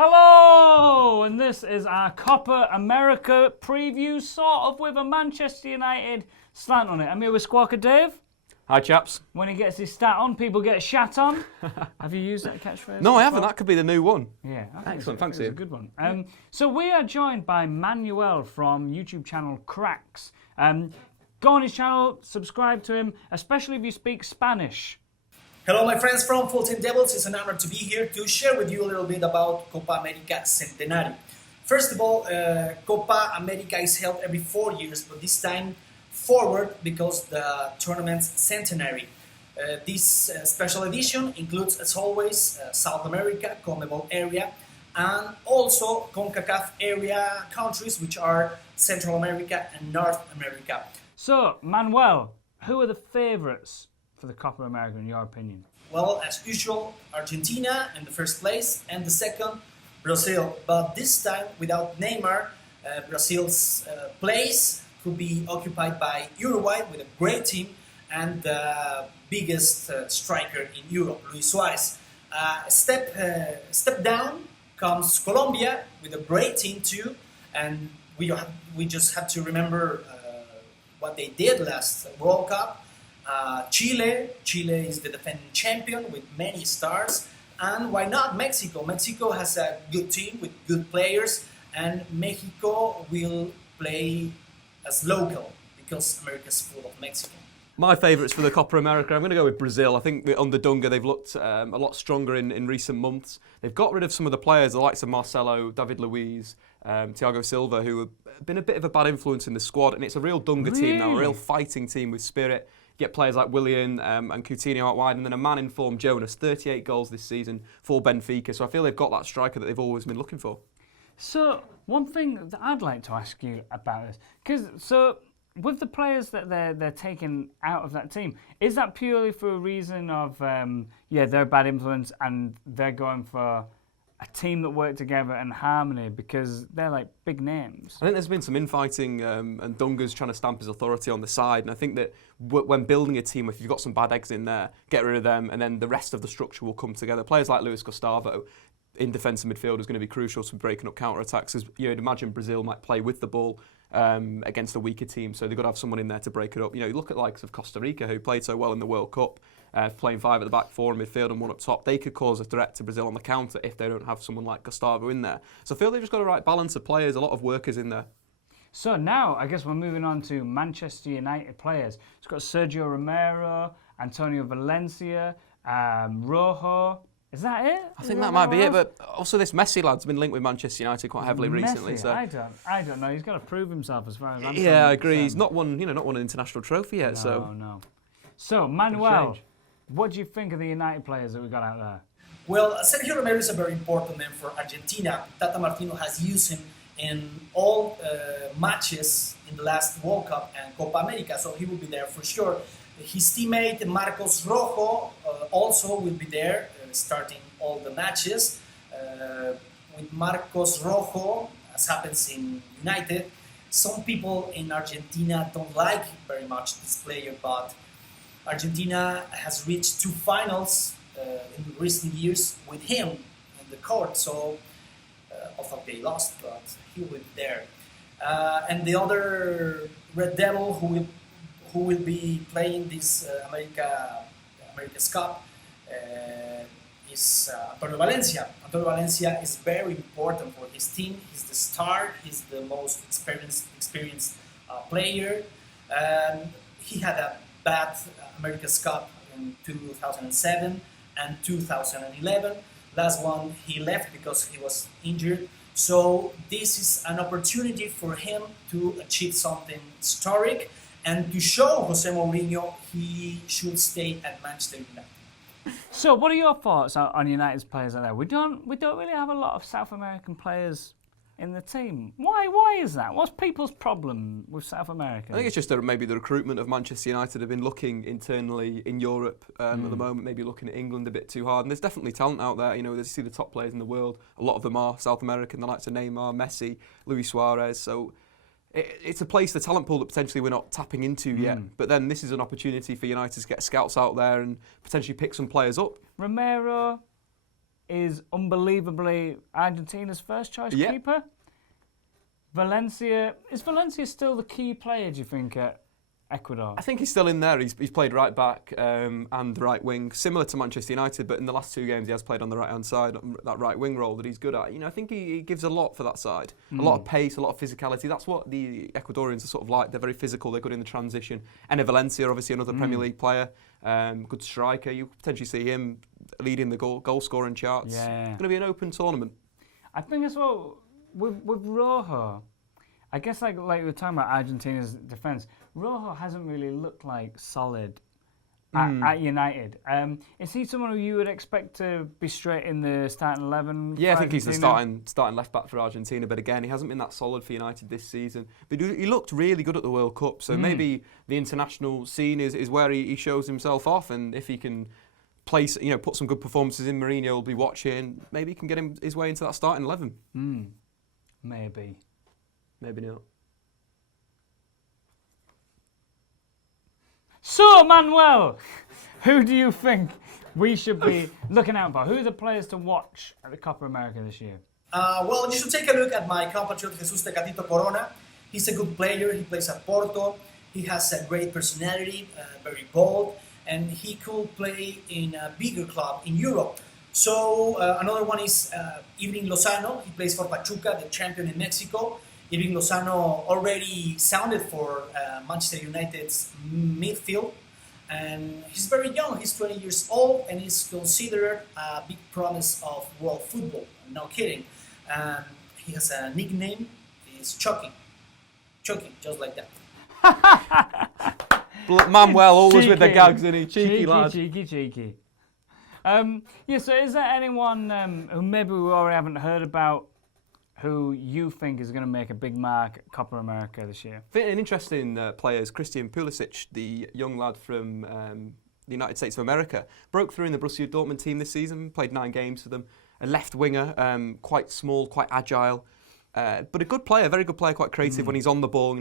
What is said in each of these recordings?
Hello! And this is our Copa America preview, sort of with a Manchester United slant on it. I'm here with Squawker Dave. Hi, chaps. When he gets his stat on, people get shat on. Have you used that catchphrase? No, I haven't. That could be the new one. Yeah. Excellent. Thanks, Ian. It's a good one. So we are joined by Manuel from YouTube channel Cracks. Go on his channel, subscribe to him, especially if you speak Spanish. Hello, my friends from FullTimeDEVILS. It's an honor to be here to share with you a little bit about Copa America Centenario. First of all, Copa America is held every 4 years, but this time forward because the tournament's centenary. This special edition includes, as always, South America, CONMEBOL area, and also CONCACAF area countries, which are Central America and North America. So, Manuel, who are the favourites for the Copa America, in your opinion? Well, as usual, Argentina in the first place, and the second, Brazil. But this time, without Neymar, Brazil's place could be occupied by Uruguay with a great team and the biggest striker in Europe, Luis Suarez. Step down comes Colombia with a great team too, and we just have to remember what they did last World Cup. Chile is the defending champion with many stars, and why not Mexico? Mexico has a good team with good players, and Mexico will play as local because America's full of Mexico. My favourites for the Copa America, I'm going to go with Brazil. I think under Dunga they've looked a lot stronger in recent months. They've got rid of some of the players, the likes of Marcelo, David Luiz, Thiago Silva, who have been a bit of a bad influence in the squad, and it's a real Dunga team now, a real fighting team with spirit. Get players like Willian and Coutinho out wide, and then a man in form, Jonas, 38 goals this season for Benfica. So I feel they've got that striker that they've always been looking for. So, one thing that I'd like to ask you about this, so with the players that they're taking out of that team, is that purely for a reason of, they're a bad influence and they're going for a team that work together and harmony because they're like big names? I think there's been some infighting and Dunga's trying to stamp his authority on the side, and I think that when building a team, if you've got some bad eggs in there, get rid of them and then the rest of the structure will come together. Players like Luis Gustavo in defensive midfield is going to be crucial to breaking up counter-attacks, as you'd imagine Brazil might play with the ball against a weaker team, so they've got to have someone in there to break it up. You know, you look at the likes of Costa Rica, who played so well in the World Cup, playing 5 at the back, 4 in midfield and 1 up top. They could cause a threat to Brazil on the counter if they don't have someone like Gustavo in there. So I feel they've just got a right balance of players, a lot of workers in there. So now, I guess we're moving on to Manchester United players. It's got Sergio Romero, Antonio Valencia, Rojo. Is that it? I think that might be it, but also this Messi lad's been linked with Manchester United quite heavily recently. So I don't know. He's got to prove himself as far as I'm concerned. Yeah, I agree. He's not won an international trophy yet. No. So Manuel, what do you think of the United players that we got out there? Well, Sergio Romero is a very important man for Argentina. Tata Martino has used him in all matches in the last World Cup and Copa America, so he will be there for sure. His teammate Marcos Rojo also will be there, starting all the matches. With Marcos Rojo, as happens in United, some people in Argentina don't like very much this player, but Argentina has reached 2 finals in recent years with him in the court, so although they lost, but he will be there. And the other Red Devil who will be playing this America's Cup is Antonio Valencia. Antonio Valencia is very important for his team. He's the star. He's the most experienced player. He had a bad America's Cup in 2007 and 2011. Last one he left because he was injured. So this is an opportunity for him to achieve something historic and to show Jose Mourinho he should stay at Manchester United. So, what are your thoughts on United's players out there? We don't really have a lot of South American players in the team. Why is that? What's people's problem with South America? I think it's just maybe the recruitment of Manchester United have been looking internally in Europe at the moment, maybe looking at England a bit too hard. And there's definitely talent out there. You know, you see the top players in the world. A lot of them are South American, the likes of Neymar, Messi, Luis Suarez. So it's a place, the talent pool that potentially we're not tapping into yet. But then this is an opportunity for United to get scouts out there and potentially pick some players up. Romero, is unbelievably Argentina's first choice keeper. Is Valencia still the key player, do you think, at Ecuador? I think he's still in there. He's played right back and the right wing, similar to Manchester United, but in the last 2 games he has played on the right-hand side, that right wing role that he's good at. I think he gives a lot for that side. A lot of pace, a lot of physicality. That's what the Ecuadorians are sort of like. They're very physical, they're good in the transition. And Valencia, obviously another Premier League player, good striker. You potentially see him leading the goal scoring charts. Yeah. It's going to be an open tournament. I think as well, with Rojo, I guess like we were talking about Argentina's defence, Rojo hasn't really looked like solid at United. Is he someone who you would expect to be straight in the starting 11? Yeah, I think he's the starting left back for Argentina, but again, he hasn't been that solid for United this season. But he looked really good at the World Cup, so maybe the international scene is where he shows himself off, and if he can put some good performances in, Mourinho will be watching. Maybe he can get his way into that starting 11. Maybe. Maybe not. So, Manuel, who do you think we should be looking out for? Who are the players to watch at the Copa America this year? Well, you should take a look at my compatriot Jesus Tecatito Corona. He's a good player. He plays at Porto. He has a great personality, very bold, and he could play in a bigger club in Europe. So another one is Hirving Lozano. He plays for Pachuca, the champion in Mexico. Hirving Lozano already sounded for Manchester United's midfield, and he's very young. He's 20 years old, and he's considered a big promise of world football. No kidding. He has a nickname. It's Chucky, just like that. Manuel always Cheeky. with the gags, isn't he? Cheeky lad. Cheeky. So is there anyone who maybe we already haven't heard about who you think is going to make a big mark at Copa America this year? I think an interesting player is Christian Pulisic, the young lad from the United States of America. Broke through in the Borussia Dortmund team this season, played 9 games for them. A left winger, quite small, quite agile, but a good player, very good player, quite creative when he's on the ball,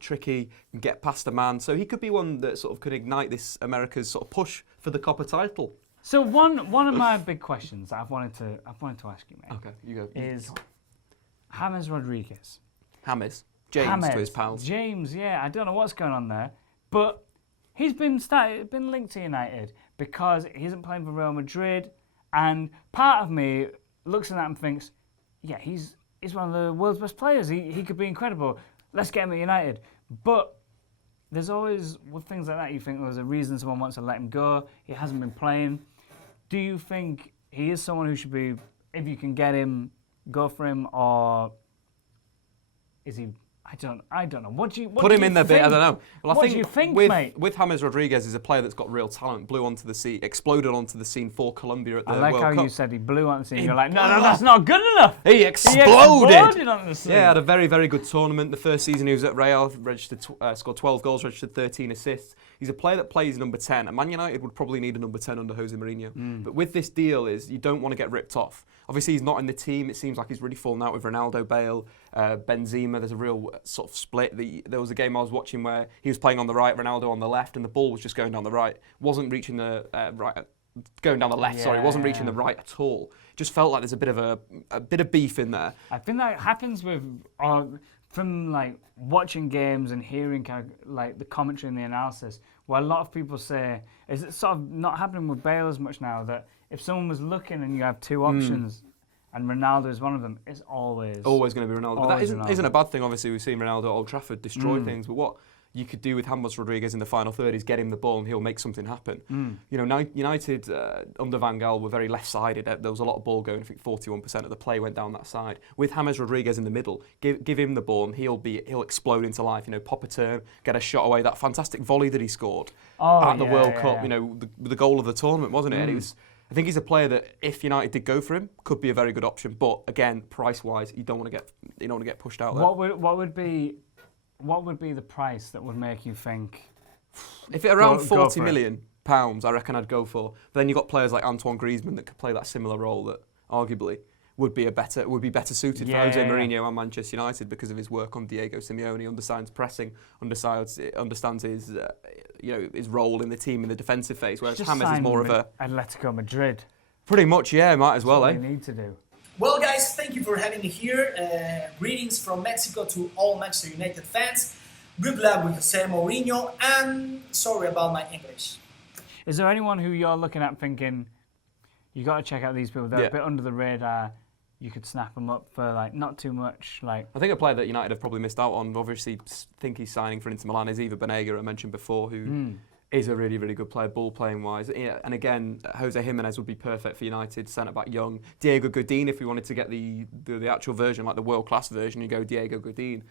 tricky, can get past a man. So he could be one that sort of could ignite this America's sort of push for the Copa title. So one of my big questions that I've wanted to ask you, mate. Okay, you go. Is James Rodriguez. James to his pals. James, yeah, I don't know what's going on there, but he's been linked to United because he isn't playing for Real Madrid, and part of me looks at that and thinks, yeah, he's one of the world's best players. He could be incredible. Let's get him at United. But there's always, with things like that, you think there's a reason someone wants to let him go. He hasn't been playing. Do you think he is someone who should be, if you can get him, go for him, or is he? I don't know. What do you put him in there? I don't know. Well, what I think do you think, with James Rodriguez, is a player that's got real talent. Blew onto the scene, exploded onto the scene for Colombia at the World Cup. I like how you said he blew onto the scene. You're like, no, that's not good enough. He exploded onto the scene. Yeah, had a very, very good tournament. The first season he was at Real, scored 12 goals, registered 13 assists. He's a player that plays number 10, and Man United would probably need a number 10 under Jose Mourinho. But with this deal you don't want to get ripped off. Obviously, he's not in the team. It seems like he's really fallen out with Ronaldo, Bale, Benzema. There's a real sort of split. There was a game I was watching where he was playing on the right, Ronaldo on the left, and the ball was just going down the right. Wasn't reaching the right, going down the left. Sorry, wasn't reaching the right at all. Just felt like there's a bit of beef in there. I think that happens with from like watching games and hearing kind of like the commentary and the analysis, where a lot of people say, is it sort of not happening with Bale as much now, that if someone was looking and you have 2 options and Ronaldo is one of them, it's always going to be Ronaldo. But that isn't a bad thing. Obviously, we've seen Ronaldo at Old Trafford destroy things, but what you could do with James Rodriguez in the final third is get him the ball and he'll make something happen. United under Van Gaal were very left-sided. There was a lot of ball going. I think 41% of the play went down that side. With James Rodriguez in the middle, give him the ball and he'll explode into life. Pop a turn, get a shot away. That fantastic volley that he scored at the World Cup. The goal of the tournament, wasn't it? And it was. I think he's a player that, if United did go for him, could be a very good option. But again, price-wise, you don't want to get pushed out there. What would be the price that would make you think? If it around £40 million, I reckon I'd go for. But then you've got players like Antoine Griezmann that could play that similar role that arguably would be better suited for Jose Mourinho and Manchester United because of his work on Diego Simeone. He understands pressing, understands his his role in the team in the defensive phase. Whereas James is more of a Atletico Madrid. Pretty much, yeah, might as well, That's eh? what we need to do. Well, guys, thank you for having me here. Greetings from Mexico to all Manchester United fans. Good luck with Jose Mourinho, and sorry about my English. Is there anyone who you're looking at thinking, you got to check out these people, they're a bit under the radar, you could snap them up for like not too much? Like, I think a player that United have probably missed out on, obviously think he's signing for Inter Milan, is Iva Banega, I mentioned before, who is a really, really good player, ball playing wise. Yeah, and again, Jose Jimenez would be perfect for United, centre back young. Diego Godin, if we wanted to get the actual version, like the world class version, you go Diego Godin.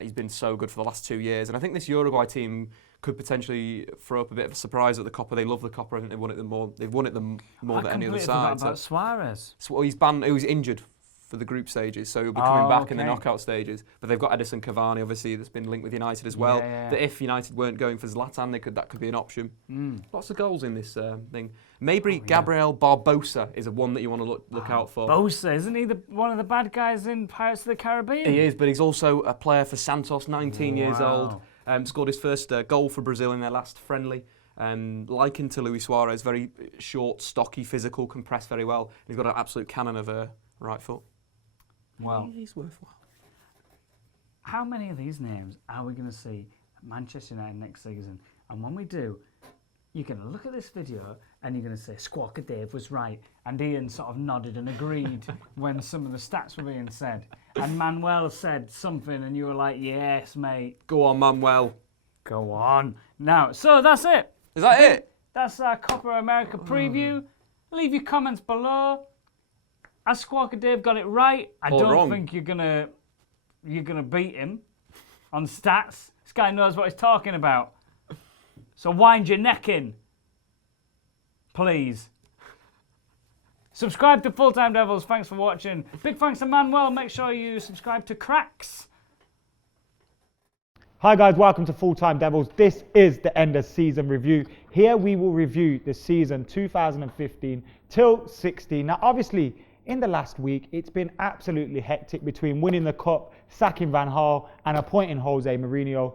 He's been so good for the last 2 years, and I think this Uruguay team could potentially throw up a bit of a surprise at the Copa. They love the Copa. I think they've won it more than any other side. I completely forgot about Suarez. So he's banned. He was injured for the group stages, so he'll be coming back in the knockout stages. But they've got Edison Cavani, obviously, that's been linked with United as well. That if United weren't going for Zlatan, that could be an option. Lots of goals in this thing. Maybe Gabriel Barbosa is one that you want to look out for. Barbosa, isn't he one of the bad guys in Pirates of the Caribbean? He is, but he's also a player for Santos, 19 years old. Scored his first goal for Brazil in their last friendly. Likened to Luis Suarez, very short, stocky, physical, compressed very well. He's got an absolute cannon of a right foot. Well, he's worthwhile. How many of these names are we going to see at Manchester United next season? And when we do, you're going to look at this video and you're going to say, Squawker Dave was right. And Ian sort of nodded and agreed when some of the stats were being said. And Manuel said something and you were like, yes, mate. Go on, Manuel. Go on. Now, so that's it. Is that it? That's our Copa America preview. Leave your comments below. Has Squawker Dave got it right? I don't think you're gonna beat him on stats. This guy knows what he's talking about. So wind your neck in, please. Subscribe to Full Time Devils. Thanks for watching. Big thanks to Manuel. Make sure you subscribe to Cracks. Hi guys, welcome to Full Time Devils. This is the end of season review. Here we will review the season 2015 till 16. Now obviously, in the last week, it's been absolutely hectic between winning the cup, sacking Van Gaal and appointing Jose Mourinho.